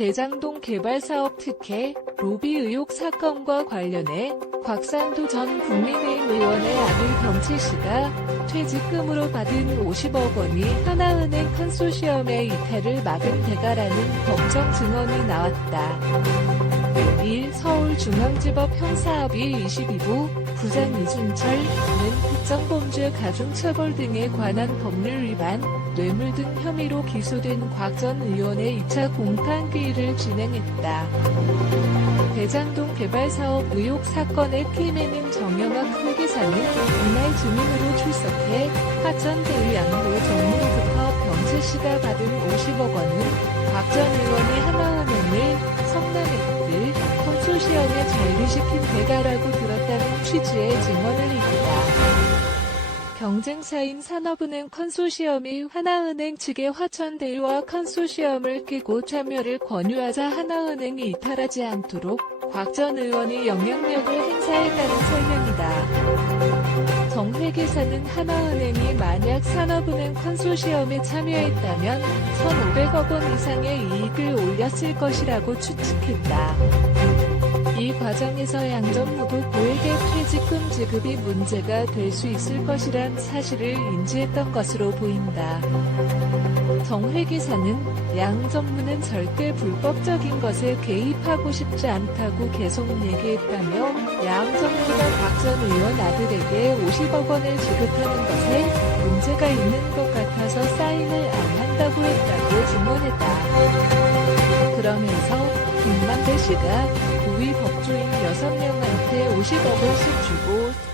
대장동 개발사업 특혜, 로비 의혹 사건과 관련해 곽상도 전 국민의힘 의원의 아들 병채씨가 퇴직금으로 받은 50억 원이 하나은행 컨소시엄의 이탈을 막은 대가라는 법정 증언이 나왔다. 1. 서울중앙지법 형사합의 22부 부장 이준철은 특정범죄 가중처벌 등에 관한 법률 위반, 뇌물 등 혐의로 기소된 곽 전 의원의 2차 공판기일을 진행했다. 대장동 개발사업 의혹 사건의 피해맨인 정영학 회계사는 이날 증인으로 출석해 하천 대유 양로 정무로부터 병채씨가 받은 50억 원은 곽 전 의원이 하나은행을 성남액들 컨소시엄에 잔류시킨 대가라고 들었다는 취지의 증언을 했다. 경쟁사인 산업은행 컨소시엄이 하나은행 측의 화천대유와 컨소시엄을 깨고 참여를 권유하자 하나은행이 이탈하지 않도록 곽 전 의원이 영향력을 행사했다는 설명이다. 정 회계사는 하나은행이 만약 산업은행 컨소시엄에 참여했다면 1,500억 원 이상의 이익을 올렸을 것이라고 추측했다. 이 과정에서 양전무도 고액의 퇴직금 지급이 문제가 될 수 있을 것이란 사실을 인지했던 것으로 보인다. 정 회계사는 양 전무는 절대 불법적인 것에 개입하고 싶지 않다고 계속 얘기했다며 양 전무가 곽 전 의원 아들에게 50억 원을 지급하는 것에 문제가 있는 것 같아서 사인을 안 한다고 했다고 증언했다. 그러면서 김만배 씨가 고위 법조인 6명한테 50억 원씩 주고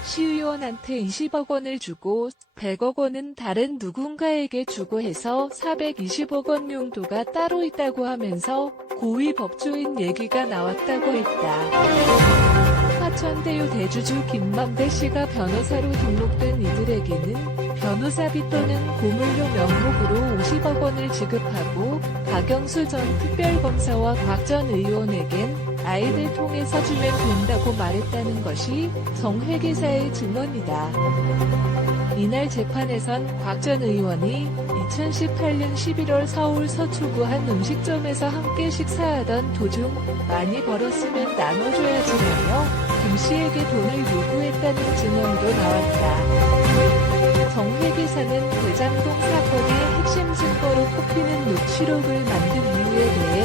시의원한테 20억 원을 주고 100억 원은 다른 누군가에게 주고 해서 420억 원 용도가 따로 있다고 하면서 고위 법조인 얘기가 나왔다고 했다. 화천대유 대주주 김만배 씨가 변호사로 등록된 이들에게는 변호사비 또는 고물료 명목으로 50억 원을 지급하고 박영수 전 특별검사와 곽 전 의원에겐 아이들 통해서 주면 된다고 말했다는 것이 정 회계사의 증언이다. 이날 재판에선 곽 전 의원이 2018년 11월 서울 서초구 한 음식점에서 함께 식사하던 도중 많이 벌었으면 나눠줘야지라며 김씨에게 돈을 요구했다는 증언도 나왔다. 정 회계사는 대장동 사건의 핵심 증거로 꼽히는 녹취록을 만든 이유에 대해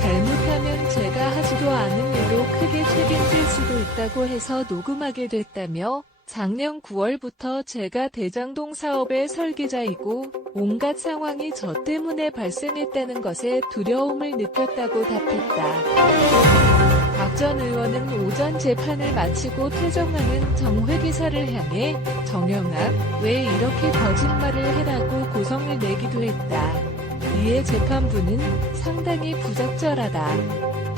잘못하면 제가 하지도 않은 일로 크게 책임질 수도 있다고 해서 녹음하게 됐다며 작년 9월부터 제가 대장동 사업의 설계자이고 온갖 상황이 저 때문에 발생했다는 것에 두려움을 느꼈다고 답했다. 곽 전 의원은 오전 재판을 마치고 퇴정하는 정 회계사를 향해 정영학, 왜 이렇게 거짓말을 해라고 고성을 내기도 했다. 이에 재판부는 상당히 부적절하다.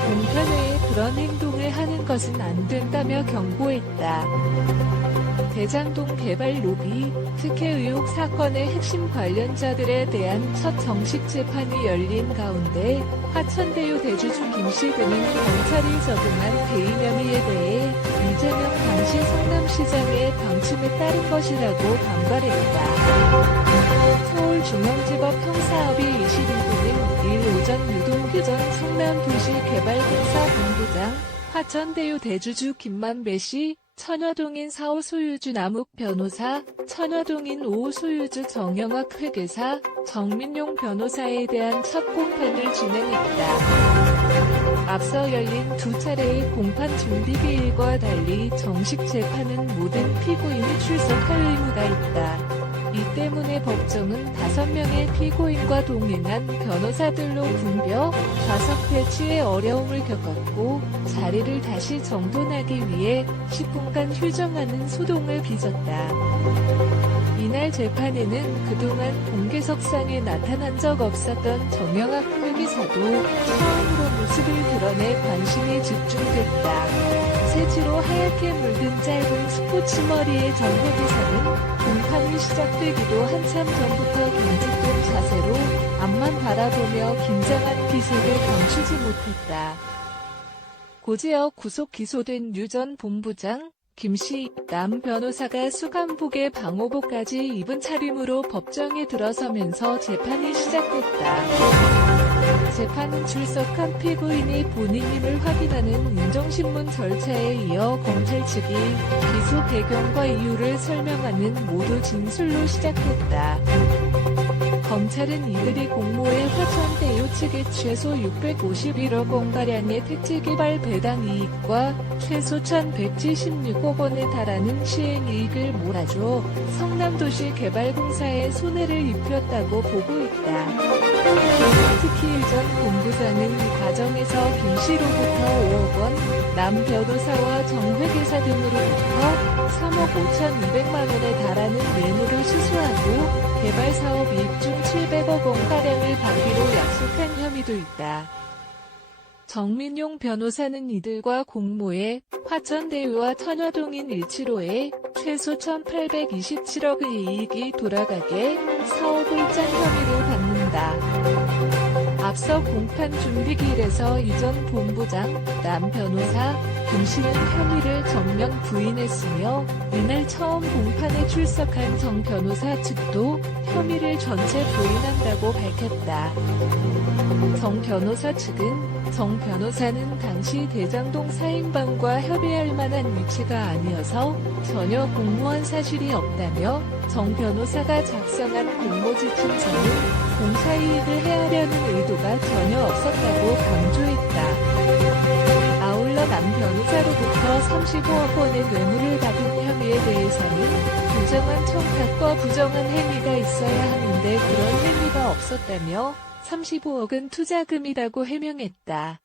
공판회에 그런 행동을 하는 것은 안 된다며 경고했다. 대장동 개발 로비, 특혜 의혹 사건의 핵심 관련자들에 대한 첫 정식 재판이 열린 가운데 화천대유 대주주 김씨 등은 경찰이 적용한 배임 혐의에 대해 이재명 당시 성남시장의 방침에 따른 것이라고 반발했다. 서울중앙지법 형사합의 21부는 1 오전 유동규 전 성남도시개발공사 본부장, 화천대유 대주주 김만배 씨, 천화동인 4호 소유주 남욱 변호사, 천화동인 5호 소유주 정영학 회계사, 정민용 변호사에 대한 첫 공판을 진행했다. 앞서 열린 두 차례의 공판 준비기일과 달리 정식 재판은 모든 피고인이 출석할 의무가 있다. 이 때문에 법정은 5명의 피고인과 동행한 변호사들로 붐벼 좌석 배치에 어려움을 겪었고 자리를 다시 정돈하기 위해 10분간 휴정하는 소동을 빚었다. 이날 재판에는 그동안 공개석상에 나타난 적 없었던 정영학 회계사도 처음으로 모습을 드러내 관심이 집중됐다. 새치로 하얗게 물든 짧은 스포츠머리의 정 회계사는 공판이 시작되기도 한참 전부터 경직된 자세로 앞만 바라보며 긴장한 기색을 감추지 못했다. 고재어 구속 기소된 유 전 본부장, 김씨, 남 변호사가 수감복에 방호복까지 입은 차림으로 법정에 들어서면서 재판이 시작됐다. 재판은 출석한 피고인이 본인임을 확인하는 인정신문 절차에 이어 검찰 측이 기소 배경과 이유를 설명하는 모두 진술로 시작했다. 검찰은 이들이 공모해 화천대유 측에 최소 651억 원가량의 택지개발 배당 이익과 최소 1,176억 원에 달하는 시행이익을 몰아줘 성남도시개발공사에 손해를 입혔다고 보고 있다. 특히 일 전 본부장은 이 과정에서 김씨로부터 5억 원, 남 변호사와 정 회계사 등으로부터 3억 5,200만 원에 달하는 뇌물을 수수하고 개발사업 이익 중 700억 원가량을 받기로 약속한 혐의도 있다. 정민용 변호사는 이들과 공모해 화천대유와 천화동인 175에 최소 1,827억의 이익이 돌아가게 사업을 짠 혐의를 받는다. 앞서 공판 준비기일에서 이 전 본부장, 남 변호사, 김씨는 혐의를 전면 부인했으며 이날 처음 공판에 출석한 정 변호사 측도 혐의를 전체 부인한다고 밝혔다. 정 변호사 측은 정 변호사는 당시 대장동 사인방과 협의할 만한 위치가 아니어서 전혀 공모한 사실이 없다며 정 변호사가 작성한 공모지침서는 공사이익을 헤아려는 의도가 전혀 없었다고 강조했다. 아울러 남 변호사로부터 35억 원의 뇌물을 받은 혐의에 대해서는 부정한 청탁과 부정한 행위가 있어야 하는데 그런 행위가 없었다며 35억은 투자금이라고 해명했다.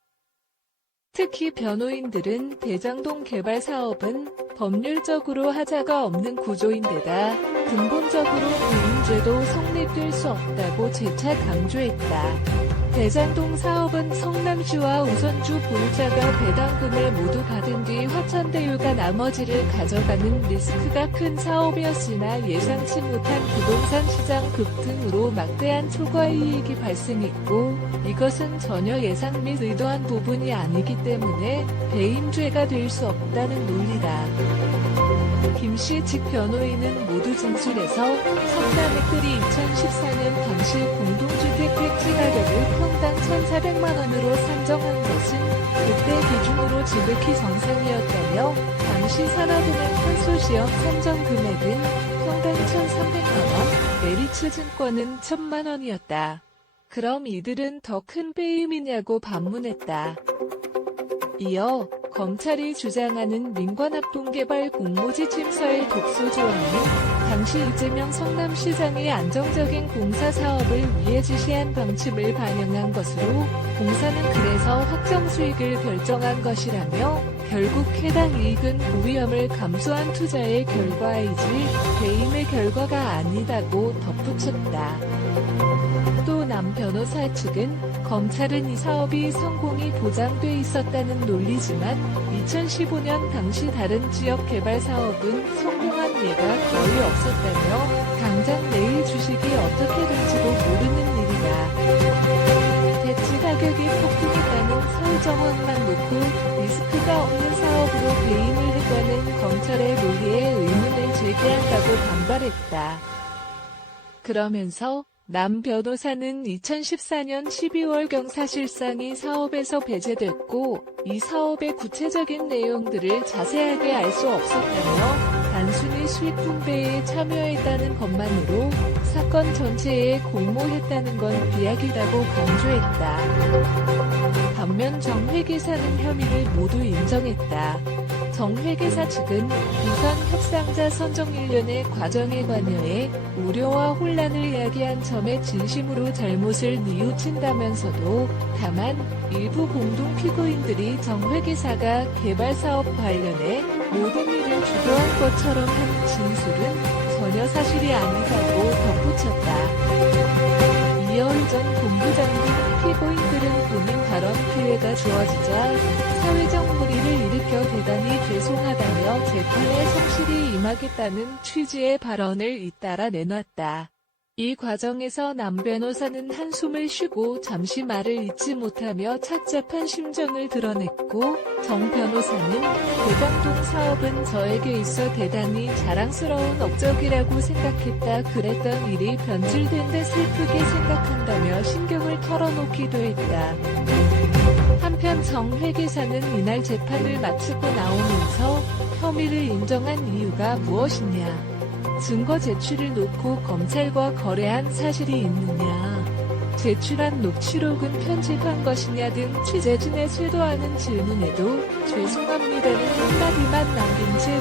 특히 변호인들은 대장동 개발 사업은 법률적으로 하자가 없는 구조인데다 근본적으로 부인죄도 성립될 수 없다고 재차 강조했다. 대장동 사업은 성남시와 우선주 보유자가 배당금을 모두 받은 뒤 화천대유가 나머지를 가져가는 리스크가 큰 사업이었으나 예상치 못한 부동산 시장 급등으로 막대한 초과이익이 발생했고 이것은 전혀 예상 및 의도한 부분이 아니기 때문에 배임죄가 될 수 없다는 논리다. 김씨 측 변호인은 모두 진술에서 성남액들이 2014년 당시 공동주택 택지 가격을 평당 1,400만 원으로 산정한 것은 그때 기준으로 지극히 정상이었다며 당시 산업은행 컨소시엄 산정 금액은 평당 1,300만 원, 메리츠증권은 1,000만 원이었다. 그럼 이들은 더 큰 배임이냐고 반문했다. 이어 검찰이 주장하는 민관합동개발 공모지침서의 독소조항은 당시 이재명 성남시장이 안정적인 공사 사업을 위해 지시한 방침을 반영한 것으로 공사는 그래서 확정 수익을 결정한 것이라며 결국 해당 이익은 고위험을 감수한 투자의 결과이지 배임의 결과가 아니다고 덧붙였다. 또 남 변호사 측은 검찰은 이 사업이 성공이 보장돼 있었다는 논리지만 2015년 당시 다른 지역 개발 사업은 성공한 예가 거의 없었다며 당장 내일 주식이 어떻게 될지도 모르는 일이다. 대치 가격이 폭등했다는 서울정원만 놓고 리스크가 없는 사업으로 배임을 했다는 검찰의 논리에 의문을 제기한다고 반발했다. 그러면서 남 변호사는 2014년 12월경 사실상이 사업에서 배제됐고 이 사업의 구체적인 내용들을 자세하게 알 수 없었다며 단순히 수익 분배에 참여했다는 것만으로 사건 전체에 공모했다는 건 비약이라고 강조했다. 반면 정 회계사는 혐의를 모두 인정했다. 정 회계사 측은 우선 협상자 선정 일련의 과정에 관여해 우려와 혼란을 야기한 점에 진심으로 잘못을 뉘우친다면서도 다만 일부 공동 피고인들이 정 회계사가 개발사업 관련해 모든 일을 주도한 것처럼 한 진술은 전혀 사실이 아니다고 덧붙였다. 이어 전 본부장 등 피고인들은 본인 발언 기회가 주어지자 사회적 물의를 일으켜 대단히 죄송하다며 재판에 성실히 임하겠다는 취지의 발언을 잇따라 내놨다. 이 과정에서 남 변호사는 한숨을 쉬고 잠시 말을 잇지 못하며 착잡한 심정을 드러냈고, 정 변호사는 대장동 사업은 저에게 있어 대단히 자랑스러운 업적이라고 생각했다. 그랬던 일이 변질된 데 슬프게 생각한다며 신경을 털어놓기도 했다. 한편 정 회계사는 이날 재판을 마치고 나오면서 혐의를 인정한 이유가 무엇이냐, 증거 제출을 놓고 검찰과 거래한 사실이 있느냐, 제출한 녹취록은 편집한 것이냐 등 취재진의 쇄도하는 질문에도 죄송합니다는 한마디만 남긴 채